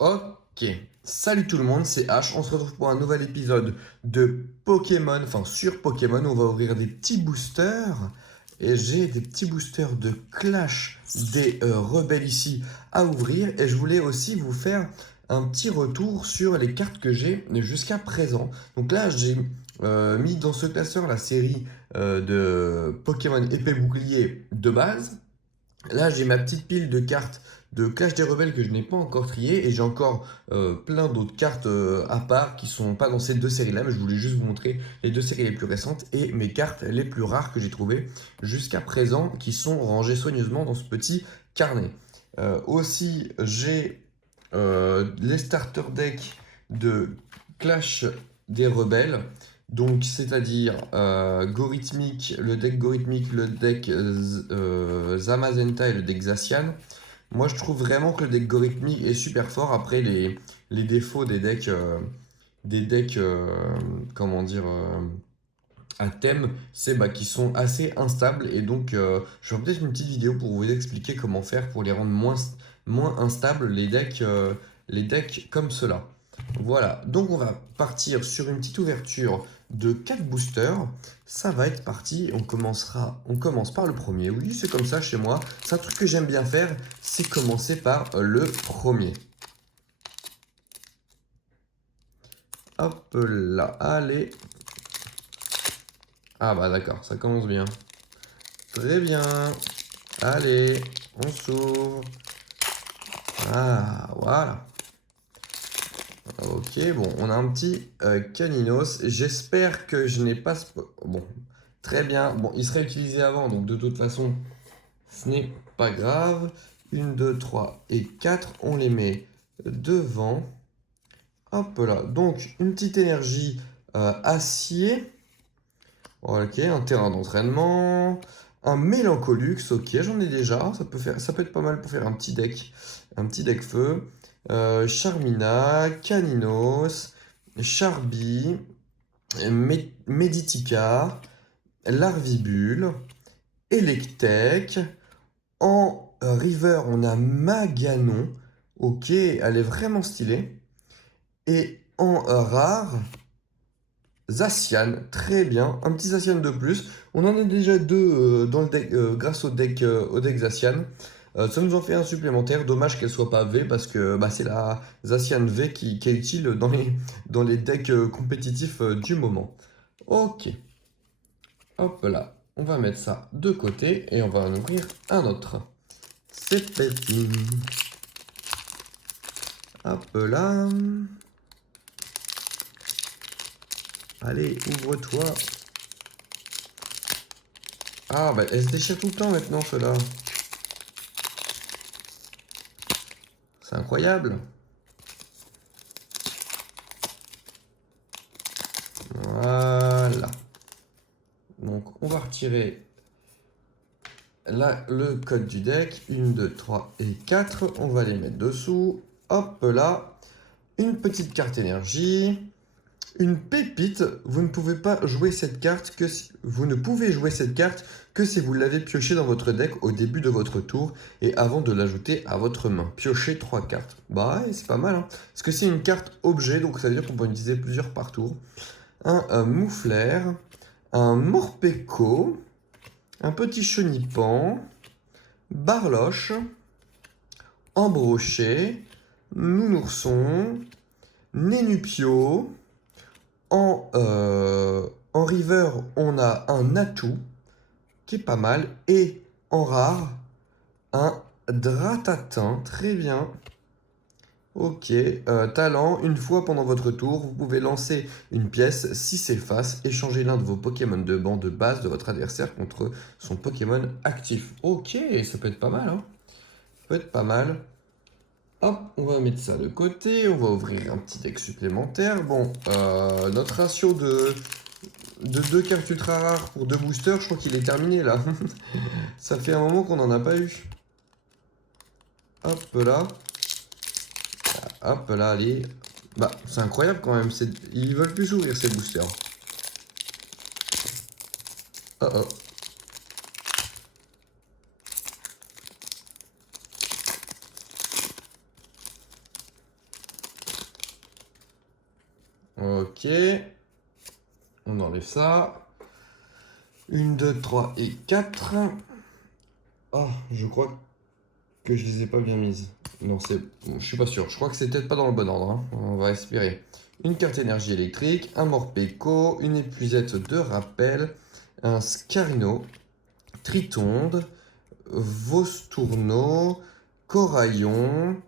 Ok, salut tout le monde, c'est H. On se retrouve pour un nouvel épisode de Pokémon, enfin sur Pokémon. On va ouvrir des petits boosters. Et j'ai des petits boosters de Clash des rebelles ici à ouvrir. Et je voulais aussi vous faire un petit retour sur les cartes que j'ai jusqu'à présent. Donc là, j'ai mis dans ce classeur la série de Pokémon épée bouclier de base. Là, j'ai ma petite pile de cartes de Clash des Rebelles que je n'ai pas encore triées et j'ai encore plein d'autres cartes à part qui sont pas dans ces deux séries-là, mais je voulais juste vous montrer les deux séries les plus récentes et mes cartes les plus rares que j'ai trouvées jusqu'à présent qui sont rangées soigneusement dans ce petit carnet. Aussi, j'ai les starter decks de Clash des Rebelles. Donc, c'est-à-dire Gorithmic, le deck Gorithmic, le deck Zamazenta et le deck Zacian. Moi, je trouve vraiment que le deck Gorithmic est super fort. Après, les défauts des decks comment dire, à thème, c'est bah, qu'ils sont assez instables. Et donc, je ferai peut-être une petite vidéo pour vous expliquer comment faire pour les rendre moins instables, les decks comme cela. Voilà, donc on va partir sur une petite ouverture de 4 boosters. Ça va être parti, on commence par le premier. Oui, c'est comme ça chez moi. C'est un truc que j'aime bien faire, c'est commencer par le premier. Hop là, allez. Ah bah d'accord, ça commence bien. Très bien. Allez, on s'ouvre. Ah, voilà. Ok, bon, on a un petit Caninos. J'espère que je n'ai pas... Bon, très bien. Bon, il serait utilisé avant, donc de toute façon, ce n'est pas grave. 1, 2, 3 et 4, on les met devant. Hop là. Donc, une petite énergie acier. Ok, un terrain d'entraînement. Un Mélancolux, ok, j'en ai déjà. Ça peut être pas mal pour faire un petit deck. Un petit deck feu. Charmina, Caninos, Charby, Meditica, Larvibule, Electek. En River, on a Maganon. Ok, elle est vraiment stylée. Et en rare, Zacian, très bien. Un petit Zacian de plus. On en a déjà deux dans le deck grâce au deck Zacian. Ça nous en fait un supplémentaire. Dommage qu'elle soit pas V parce que bah, c'est la Zacian V qui est utile dans les decks compétitifs du moment. Ok, hop là. On va mettre ça de côté et on va en ouvrir un autre. C'est parti. Hop là. Allez, ouvre-toi. Ah, bah elle se déchire tout le temps maintenant, cela. C'est incroyable. Voilà. Donc, on va retirer là, le code du deck. 1, 2, 3 et 4. On va les mettre dessous. Hop là. Une petite carte énergie. Une pépite. Vous ne pouvez pas jouer cette carte que si... Vous ne pouvez jouer cette carte que si vous l'avez pioché dans votre deck au début de votre tour et avant de l'ajouter à votre main. Piocher 3 cartes. Bah ouais, c'est pas mal. Hein. Parce que c'est une carte objet, donc ça veut dire qu'on peut en utiliser plusieurs par tour. Un Moufleur. Un Morpeko. Un petit Chenipan. Barloche. Embroché. Nounourson. Nénupio. En river, on a un atout qui est pas mal. Et en rare, un Dratatin. Très bien. Ok. Talent. Une fois pendant votre tour, vous pouvez lancer une pièce. Si c'est face, échanger l'un de vos Pokémon de banc de base de votre adversaire contre son Pokémon actif. Ok, ça peut être pas mal. Hein. Ça peut être pas mal. Hop, on va mettre ça de côté. On va ouvrir un petit deck supplémentaire. Bon, notre ratio de 2 cartes ultra rares pour 2 boosters, je crois qu'il est terminé là. Ça fait un moment qu'on n'en a pas eu. Hop là. Hop là, allez. Bah, c'est incroyable quand même. Ils veulent plus s'ouvrir ces boosters. Oh oh. Ok. On enlève ça. 1, 2, 3 et 4. Ah, je crois que je les ai pas bien mises. Non, je suis pas sûr. Je crois que c'est peut-être pas dans le bon ordre, hein. On va espérer. Une carte énergie électrique, un Morpeko, une épuisette de rappel, un Scarino, Tritonde, Vostourno, Coraillon,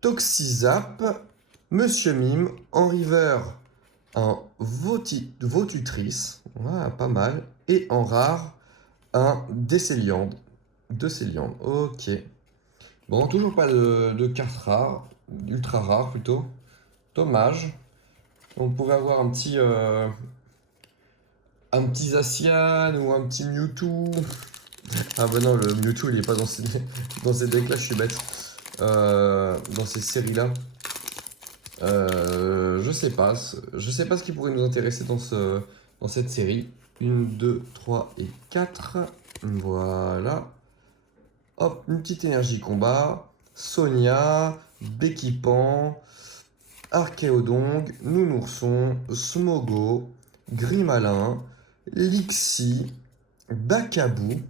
Toxizap, Monsieur Mime, en river, un Votutrice, ah, pas mal, et en rare, un Décéliande. Décéliande, ok. Bon, toujours pas de cartes rares, ultra rares plutôt. Dommage. On pourrait avoir un petit Zacian ou un petit Mewtwo. Ah bah non, le Mewtwo il est pas dans dans ces decks là, je suis bête. Dans ces séries là. Je sais pas ce qui pourrait nous intéresser dans cette série. 1, 2, 3 et 4. Voilà. Hop, une petite énergie combat. Sonia, Becky Pan, Archéodong, Nounourson, Smogo, Grimalin, Lixie, Bacabou,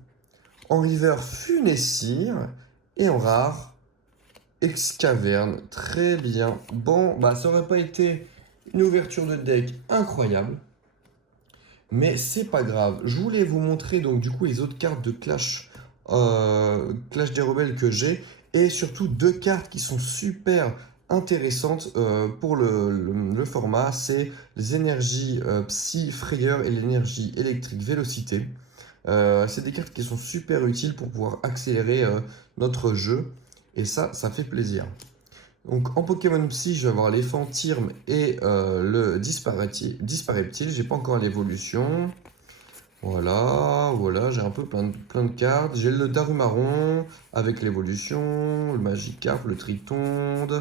en river Funessir et en rare Excaverne. Très bien. Bon, bah ça aurait pas été une ouverture de deck incroyable, mais c'est pas grave. Je voulais vous montrer donc du coup les autres cartes de Clash des Rebelles que j'ai, et surtout deux cartes qui sont super intéressantes pour le format. C'est les énergies Psy Frayeur et l'énergie électrique Vélocité. C'est des cartes qui sont super utiles pour pouvoir accélérer notre jeu, et ça fait plaisir. Donc en Pokémon Psy, je vais avoir les Fantirmes et le Dispareptile. J'ai pas encore l'évolution. Voilà, j'ai un peu plein de cartes. J'ai le Darumaron avec l'évolution, le Magikarp, le Tritonde.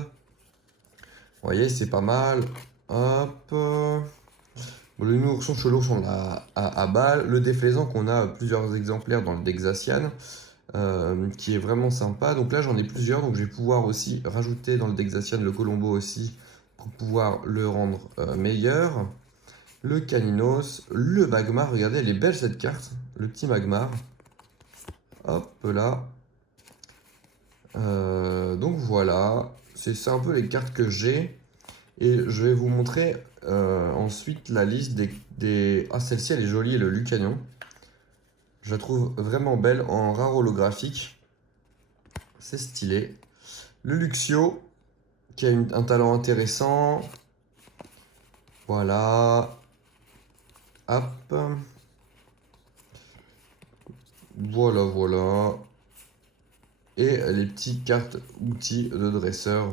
Vous voyez, c'est pas mal. Hop. Bon, le Nourson Chelours, on l'a à balle. Le Déflaisant, qu'on a plusieurs exemplaires dans le deck Zacian, qui est vraiment sympa. Donc là, j'en ai plusieurs. Donc je vais pouvoir aussi rajouter dans le deck Zacian le Colombo aussi pour pouvoir le rendre meilleur. Le Caninos, le Magmar. Regardez, elle est belle cette carte. Le petit Magmar. Hop là. Donc voilà. C'est un peu les cartes que j'ai. Et je vais vous montrer ensuite la liste des... Ah, celle-ci, elle est jolie, le Lucanion. Je la trouve vraiment belle en rare holographique. C'est stylé. Le Luxio, qui a un talent intéressant. Voilà. Hop. Voilà. Et les petites cartes outils de dresseur.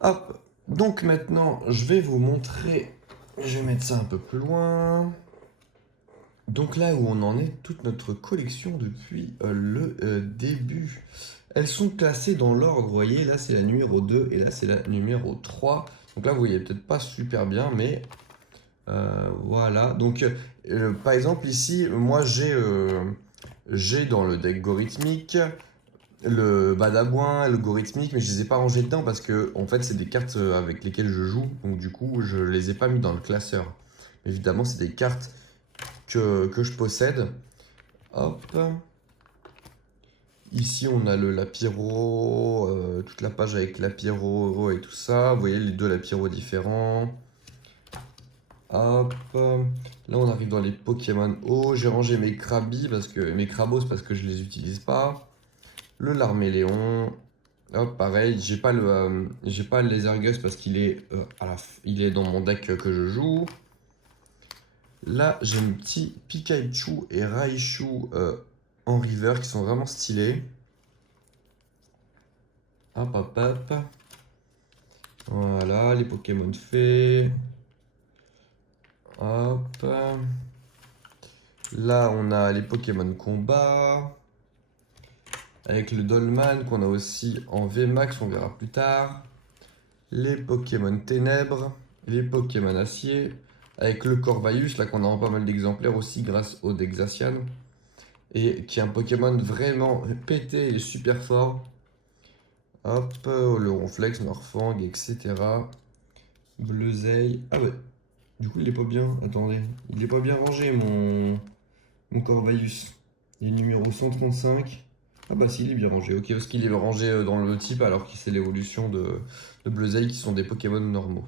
Hop. Donc maintenant, je vais vous montrer. Je vais mettre ça un peu plus loin. Donc là où on en est, toute notre collection depuis le début. Elles sont classées dans l'ordre, vous voyez, là c'est la numéro 2 et là c'est la numéro 3. Donc là vous voyez peut-être pas super bien, mais voilà. Donc par exemple ici, moi j'ai dans le deck Gorithmique le Badabouin, le Gorithmique, mais je les ai pas rangés dedans parce que en fait c'est des cartes avec lesquelles je joue, donc du coup je les ai pas mis dans le classeur. Évidemment c'est des cartes que je possède. Hop. Ici, on a le Lapiro, toute la page avec Lapiro et tout ça. Vous voyez les deux Lapiro différents. Hop. Là, on arrive dans les Pokémon eau. J'ai rangé mes Krabby, mes Krabos parce que je les utilise pas. Le Larméléon. Hop, pareil. J'ai pas le Lézargus parce qu'il est, il est dans mon deck que je joue. Là, j'ai un petit Pikachu et Raichu en river qui sont vraiment stylés. Hop. Voilà, les Pokémon fées. Hop. Là, on a les Pokémon combat. Avec le Dolman qu'on a aussi en VMAX, on verra plus tard. Les Pokémon ténèbres. Les Pokémon acier. Avec le Corvaius, là qu'on a en pas mal d'exemplaires aussi grâce au deck Zacian. Et qui est un Pokémon vraiment pété et super fort. Hop, le Ronflex, Morphang, etc. Bleuzeil. Ah ouais, du coup il est pas bien. Attendez, il est pas bien rangé mon Corvallis. Il est numéro 135. Ah bah si, il est bien rangé. Ok, parce qu'il est rangé dans le type alors que c'est l'évolution de Bleuzeil qui sont des Pokémon normaux.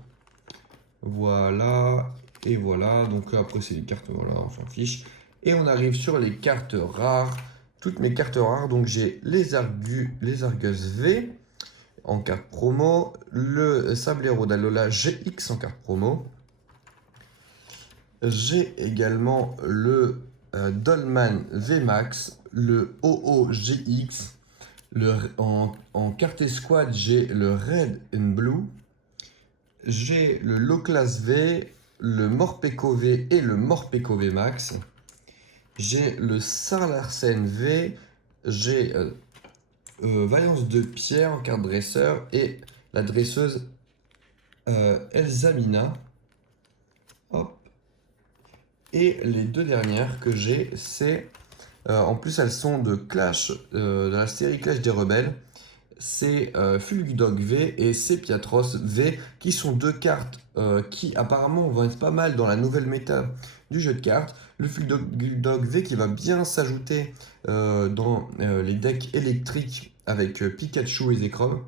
Voilà, et voilà. Donc après c'est les cartes, voilà, on s'en fiche. Et on arrive sur les cartes rares. Toutes mes cartes rares, donc j'ai les Argus V en carte promo, le Sablero d'Alola GX en carte promo. J'ai également le Dolman VMAX, le OO-GX. En carte escouade, j'ai le Red and Blue. J'ai le Loclas V, le Morpeko V et le Morpeko VMAX. J'ai le Sarlarsen V. J'ai Vaillance de Pierre en carte dresseur et la dresseuse Elsamina. Hop. Et les deux dernières que j'ai, c'est... en plus, elles sont de Clash, de la série Clash des Rebelles. C'est Fulgudog V et Sepiatros V, qui sont deux cartes qui apparemment vont être pas mal dans la nouvelle méta du jeu de cartes. Le Fulgudog V qui va bien s'ajouter dans les decks électriques avec Pikachu et Zekrom,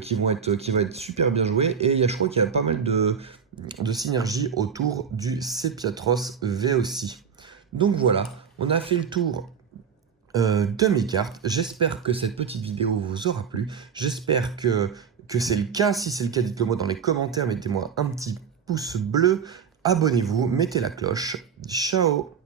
qui va être super bien joué. Et je crois qu'il y a pas mal de synergie autour du Sepiatros V aussi. Donc voilà, on a fait le tour de mes cartes. J'espère que cette petite vidéo vous aura plu. J'espère que c'est le cas. Si c'est le cas, dites-le moi dans les commentaires. Mettez-moi un petit pouce bleu. Abonnez-vous, mettez la cloche. Ciao!